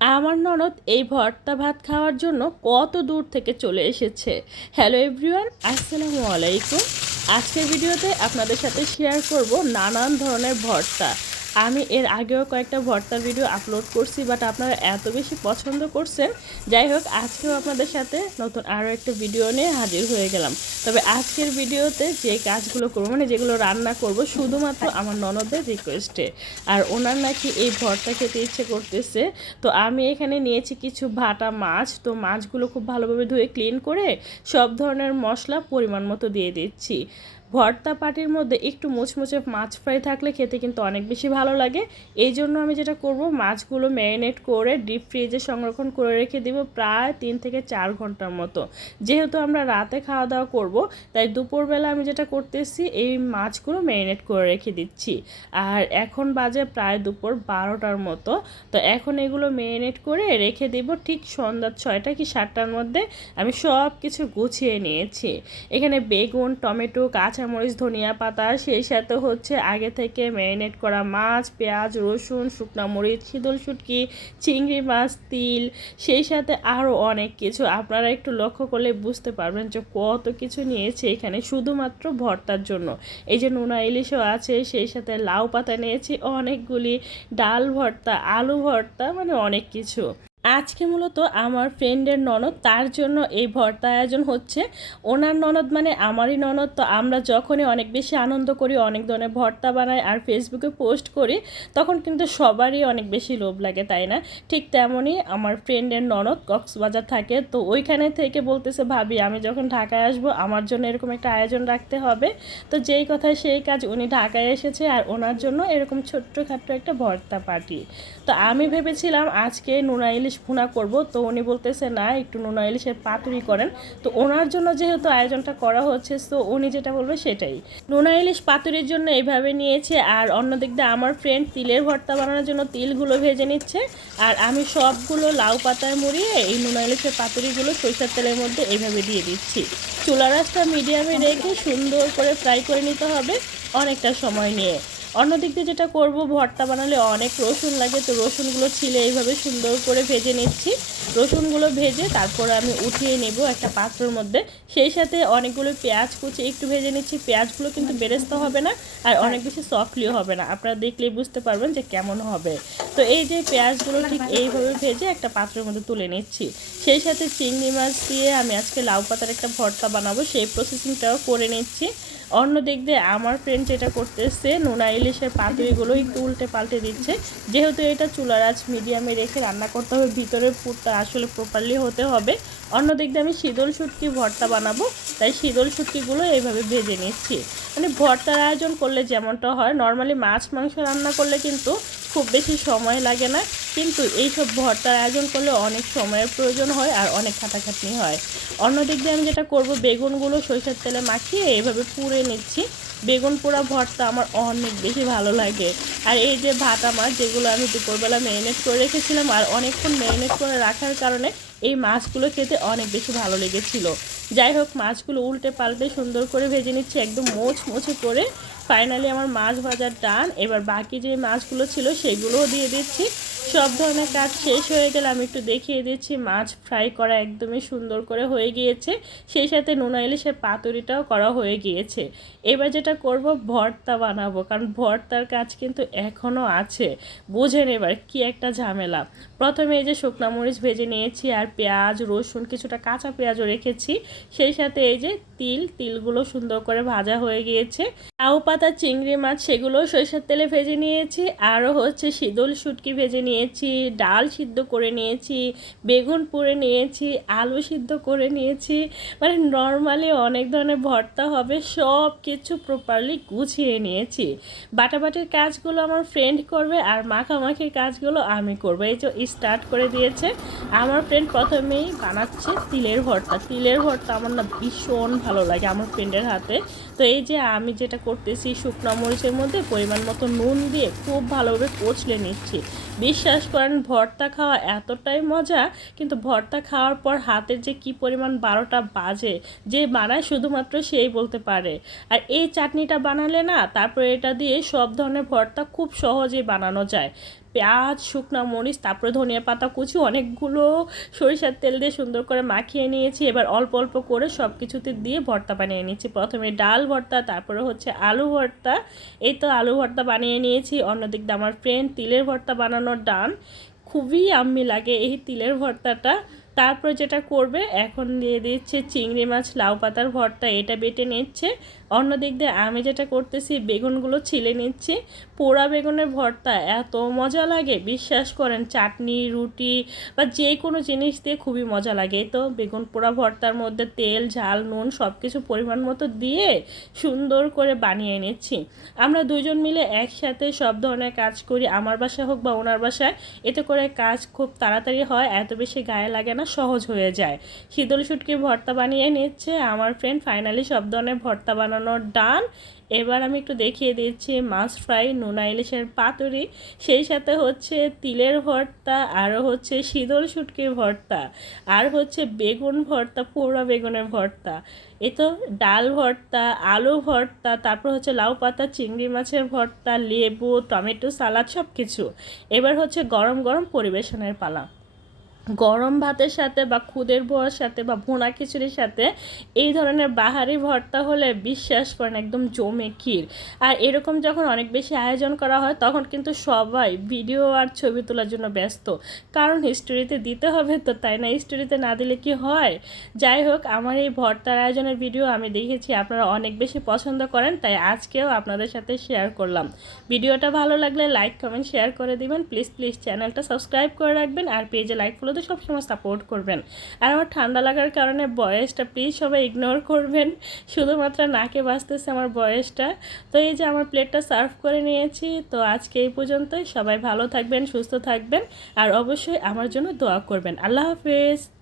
আমার ননদ এই ভর্তা ভাত খাওয়ার জন্য কত দূর থেকে চলে এসেছে। হ্যালো এভরিওয়ান আসসালামু আলাইকুম। আজকের ভিডিওতে আপনাদের সাথে শেয়ার করব নানান ধরনের ভর্তা। আমি এর আগেও কয়েকটা ভর্তার ভিডিও আপলোড করছি বাট আপনারা এত বেশি পছন্দ করছেন। যাই হোক, আজকেও আপনাদের সাথে নতুন আরও একটা ভিডিও নিয়ে হাজির হয়ে গেলাম। তবে আজকের ভিডিওতে যে কাজগুলো করব মানে যেগুলো রান্না করব, শুধুমাত্র আমার ননদের রিকোয়েস্টে আর ওনার নাকি এই ভর্তা খেতে ইচ্ছে করতেছে। তো আমি এখানে নিয়েছি কিছু ভাটা মাছ। তো মাছগুলো খুব ভালোভাবে ধুয়ে ক্লিন করে সব ধরনের মশলা পরিমাণ মতো দিয়ে দিচ্ছি। ভর্তা পাটির মধ্যে একটু মুচমুচে মাছ ফ্রাই থাকলে খেতে কিন্তু অনেক বেশি ভালো লাগে। এই জন্য আমি যেটা করব, মাছগুলো ম্যারিনেট করে ডিপ ফ্রিজে সংরক্ষণ করে রেখে দিব প্রায় তিন থেকে চার ঘণ্টার মতো। যেহেতু আমরা রাতে খাওয়া দাওয়া করব, তাই দুপুরবেলা আমি যেটা করতেছি, এই মাছগুলো ম্যারিনেট করে রেখে দিচ্ছি। আর এখন বাজে প্রায় দুপুর বারোটার মতো। তো এখন এগুলো ম্যারিনেট করে রেখে দিব ঠিক সন্ধ্যা ছয়টা কি সাতটার মধ্যে। আমি সব কিছু গুছিয়ে নিয়েছি। এখানে বেগুন, টমেটো, কাঁচা কাঁচামরিচ, ধনিয়া পাতা, সেই সাথে হচ্ছে আগে থেকে ম্যারিনেট করা মাছ, পেঁয়াজ, রসুন, শুকনো মরিচ, শীতল শুটকি, চিংড়ি মাছ, তিল, সেই সাথে আরও অনেক কিছু। আপনারা একটু লক্ষ্য করলে বুঝতে পারবেন যে কত কিছু নিয়েছে এখানে শুধুমাত্র ভর্তার জন্য। এই যে নোনা ইলিশও আছে, সেই সাথে লাউ পাতা নিয়েছি, অনেকগুলি ডাল ভর্তা, আলু ভর্তা মানে অনেক কিছু। আজকে মূলত আমার ফ্রেন্ডের ননদ, তার জন্য এই ভর্তা আয়োজন হচ্ছে। ওনার ননদ মানে আমারই ননদ, তো আমরা যখনই অনেক বেশি আনন্দ করি, অনেক ধরনের ভর্তা বানাই আর ফেসবুকে পোস্ট করি, তখন কিন্তু সবারই অনেক বেশি লোভ লাগে, তাই না? ঠিক তেমনই আমার ফ্রেন্ডের ননদ কক্সবাজার থাকে, তো ওইখানে থেকে বলতেছে, ভাবি, আমি যখন ঢাকায় আসব, আমার জন্য এরকম একটা আয়োজন রাখতে হবে। তো যেই কথায় সেই কাজ উনি ঢাকায় এসেছে আর ওনার জন্য এরকম ছোট্টখাট্ট একটা ভর্তা পার্টি। তো আমি ভেবেছিলাম আজকে নুনা ইলিশ ভুনা করব। তো উনি বলতেছে, না, একটু নোনা ইলিশের পাতুরি করেন। তো ওনার জন্য যেহেতু আয়োজনটা করা হচ্ছে, তো উনি যেটা বলবে সেটাই। নোনা ইলিশ পাতুরির জন্য এইভাবে নিয়েছে, আর অন্য দিক দিয়ে আমার ফ্রেন্ড তিলের ভর্তা বানানোর জন্য তিলগুলো ভেজে নিচ্ছে। আর আমি সবগুলো লাউ পাতায় মুড়িয়ে এই নোনা ইলিশের পাতুরিগুলো সরিষার তেলের মধ্যে এইভাবে দিয়ে দিচ্ছি। চুলা রাস্তা মিডিয়ামে রেখে সুন্দর করে ফ্রাই করে নিতে হবে অনেকটা সময় নিয়ে। অন্যদিক দিয়ে যেটা করব ভর্তা বানালে অনেক রসুন লাগে তো রসুনগুলো ছিলে এইভাবে সুন্দর করে ভেজে নিচ্ছি। রসুনগুলো ভেজে তারপর আমি উঠিয়ে নেব একটা পাত্রের মধ্যে। সেই সাথে অনেকগুলো পেঁয়াজ কুচি একটু ভেজে নিচ্ছি। পেঁয়াজগুলো কিন্তু বেরেস্ত হবে না আর অনেক বেশি সফটলিও হবে না। আপনারা দেখলেই বুঝতে পারবেন যে কেমন হবে। তো এই যে পেঁয়াজগুলো ঠিক এইভাবে ভেজে একটা পাত্রের মধ্যে তুলে নিচ্ছি। সেই সাথে চিংড়ি মাছ দিয়ে আমি আজকে লাউ পাতার একটা ভর্তা বানাবো সেই প্রসেসিংটাও করে নিচ্ছি। অন্য দিক দিয়ে আমার ফ্রেন্ড যেটা করতেছে, নোনা ইলিশের পাতুরিগুলো একটু উল্টে পাল্টে দিচ্ছে। যেহেতু এটা চুলার আঁচ মিডিয়ামে রেখে রান্না করতে হবে, ভিতরের পুরটা আসলে প্রপারলি হতে হবে। অন্য দিক দিয়ে আমি শীতল শুটকি ভর্তা বানাবো, তাই শীতল শুটকিগুলো এইভাবে ভেজে নিচ্ছি। মানে ভর্তার আয়োজন করলে যেমনটা হয় নর্মালি মাছ মাংস রান্না করলে কিন্তু খুব বেশি সময় লাগে না, কিন্তু এইসব ভর্তার আয়োজন করলে অনেক সময়ের প্রয়োজন হয় আর অনেক খাটাখাটনি হয়। অন্যদিক দিয়ে আমি যেটা করব, বেগুনগুলো সরিষার তেলে মাখিয়ে এইভাবে পুড়ে নিচ্ছি। বেগুন পোড়া ভর্তা আমার অনেক বেশি ভালো লাগে। আর এই যে ভাত আমার, যেগুলো আমি দুপুরবেলা ম্যারিনেট করে রেখেছিলাম আর অনেকক্ষণ ম্যারিনেট করে রাখার কারণে এই মাছগুলো খেতে অনেক বেশি ভালো লেগেছিল। যাই হোক, মাছগুলো উল্টে পাল্টে সুন্দর করে ভেজে নিচ্ছি, একদম মোচ মোছে করে। ফাইনালি আমার মাছ ভাজার টান। এবার বাকি যে মাছগুলো ছিল সেগুলোও দিয়ে দিচ্ছি। সব ধরনের কাজ শেষ হয়ে গেলে আমি একটু দেখিয়ে দিচ্ছি, মাছ ফ্রাই করা একদমই সুন্দর করে হয়ে গিয়েছে। সেই সাথে নোনা ইলিশের পাতুরিটাও করা হয়ে গিয়েছে। এবার যেটা করব, ভর্তা বানাবো, কারণ ভর্তার কাজ কিন্তু এখনও আছে। বোঝেন এবার কি একটা ঝামেলা। প্রথমে এই যে শুকনা মরিচ ভেজে নিয়েছি আর পেঁয়াজ, রসুন, কিছুটা কাঁচা পেঁয়াজও রেখেছি। সেই সাথে এই যে তিল, তিলগুলো সুন্দর করে ভাজা হয়ে গিয়েছে। আউ পাতা চিংড়ি মাছ সেগুলো সরিষার তেলে ভেজে নিয়েছি। আরও হচ্ছে শীতল শুটকি ভেজে নিয়েছি, ডাল সিদ্ধ করে নিয়েছি, বেগুন পুড়ে নিয়েছি, আলু সিদ্ধ করে নিয়েছি। মানে নর্মালি অনেক ধরনের ভর্তা হবে, সব কিছু প্রপারলি গুছিয়ে নিয়েছি। বাটাবাটির কাজগুলো আমার ফ্রেন্ড করবে আর মাখামাখির কাজগুলো আমি করব। এই যে স্টার্ট করে দিয়েছে, আমার ফ্রেন্ড প্রথমেই বানাচ্ছে তিলের ভর্তা। তিলের ভর্তা আমার না ভীষণ ভালো লাগে আমার ফ্রেন্ডের হাতে। তো এই যে আমি যেটা করতেছি শুকনো মরিচের মধ্যে পরিমাণ মতো নুন দিয়ে খুব ভালোভাবে কচলে নিচ্ছি। বিশ্বাস করেন, ভর্তা খাওয়া এতটাই মজা, কিন্তু ভর্তা খাওয়ার পর হাতের যে কি পরিমাণ বারোটা বাজে, যে বানায় শুধুমাত্র সেই বলতে পারে। আর এই চাটনিটা বানালে না, তারপরে এটা দিয়ে সব ধরনের ভর্তা খুব সহজেই বানানো যায়। পেঁয়াজ, শুকনো মরিচ, তারপরে ধনিয়া পাতা, কুচি অনেকগুলো সরিষার তেল দিয়ে সুন্দর করে মাখিয়ে নিয়েছি। এবার অল্প অল্প করে সব কিছুতে দিয়ে ভর্তা বানিয়ে নিয়েছি প্রথমে ডাল ভর্তা, তারপরে হচ্ছে আলু ভর্তা। এই তো আলু ভর্তা বানিয়ে নিয়েছি। অন্যদিক দিয়ে আমার ফ্রেন্ড তিলের ভর্তা বানানোর ডান। খুবই আম্মি লাগে এই তিলের ভর্তাটা। তারপর যেটা করবে, এখন দিয়ে দিচ্ছে চিংড়ি মাছ, লাউ পাতার ভর্তা, এটা বেটে নিচ্ছে। অন্য দিক দিয়ে আমি যেটা করতেছি, বেগুনগুলো ছিলে নিচ্ছি। পোড়া বেগুনের ভর্তা এত মজা লাগে, বিশ্বাস করেন, চাটনি, রুটি বা যে কোনো জিনিস দিয়ে খুবই মজা লাগে। তো বেগুন পোড়া ভর্তার মধ্যে তেল, ঝাল, নুন সব কিছু পরিমাণ মতো দিয়ে সুন্দর করে বানিয়ে নিচ্ছি। আমরা দুজন মিলে একসাথে সব ধরনের কাজ করি, আমার বাসায় হোক বা ওনার বাসায়। এতে করে কাজ খুব তাড়াতাড়ি হয়, এত বেশি গায়ে লাগে না সহজ হয়ে যায়। শীতল শুটকি ভর্তা বানিয়ে নিচ্ছে আমার ফ্রেন্ড ফাইনালি সব ধরনের ভর্তা বানানোর ডান এবার আমি একটু দেখিয়ে দিচ্ছি মাছ ফ্রাই নোনা ইলিশের পাতুরি। সেই সাথে হচ্ছে তিলের ভর্তা আরও হচ্ছে শীতল শুটকির ভর্তা, আর হচ্ছে বেগুন ভর্তা পোড়া বেগুনের ভর্তা। এ তো ডাল ভর্তা, আলু ভর্তা, তারপর হচ্ছে লাউ পাতা, চিংড়ি মাছের ভর্তা, লেবু, টমেটো, সালাদ সব কিছু এবার হচ্ছে গরম গরম পরিবেশনের পালা। গরম ভাতের সাথে বা খুদের ভোয়ার সাথে বা ভুনা খিচুড়ির সাথে এই ধরনের বাহারি ভর্তা হলে বিশ্বাস করেন একদম জমে ক্ষীর। আর এরকম যখন অনেক বেশি আয়োজন করা হয়, তখন কিন্তু সবাই ভিডিও আর ছবি তোলার জন্য ব্যস্ত। কারণ হিস্টোরিতে দিতে হবে তো, তাই না? হিস্টোরিতে না দিলে কি হয়? যাই হোক, আমার এই ভর্তার আয়োজনের ভিডিও আমি দেখেছি, আপনারা অনেক বেশি পছন্দ করেন, তাই আজকেও আপনাদের সাথে শেয়ার করলাম। ভিডিওটা ভালো লাগলে লাইক কমেন্ট শেয়ার করে দিবেন। প্লিজ প্লিজ চ্যানেলটা সাবস্ক্রাইব করে রাখবেন আর পেজে লাইক ফলো তো সবসময় সাপোর্ট করবেন। আর আমার ঠান্ডা লাগার কারণে বয়সটা প্লিজ সবাই ইগনোর করবেন। শুধুমাত্র নাকে বাঁচতেছে আমার বয়সটা। তো এই যে আমার প্লেটটা সার্ভ করে নিয়েছি, তো আজকে এই পর্যন্তই। সবাই ভালো থাকবেন, সুস্থ থাকবেন। আর অবশ্যই আমার জন্য দোয়া করবেন। আল্লাহ হাফেজ।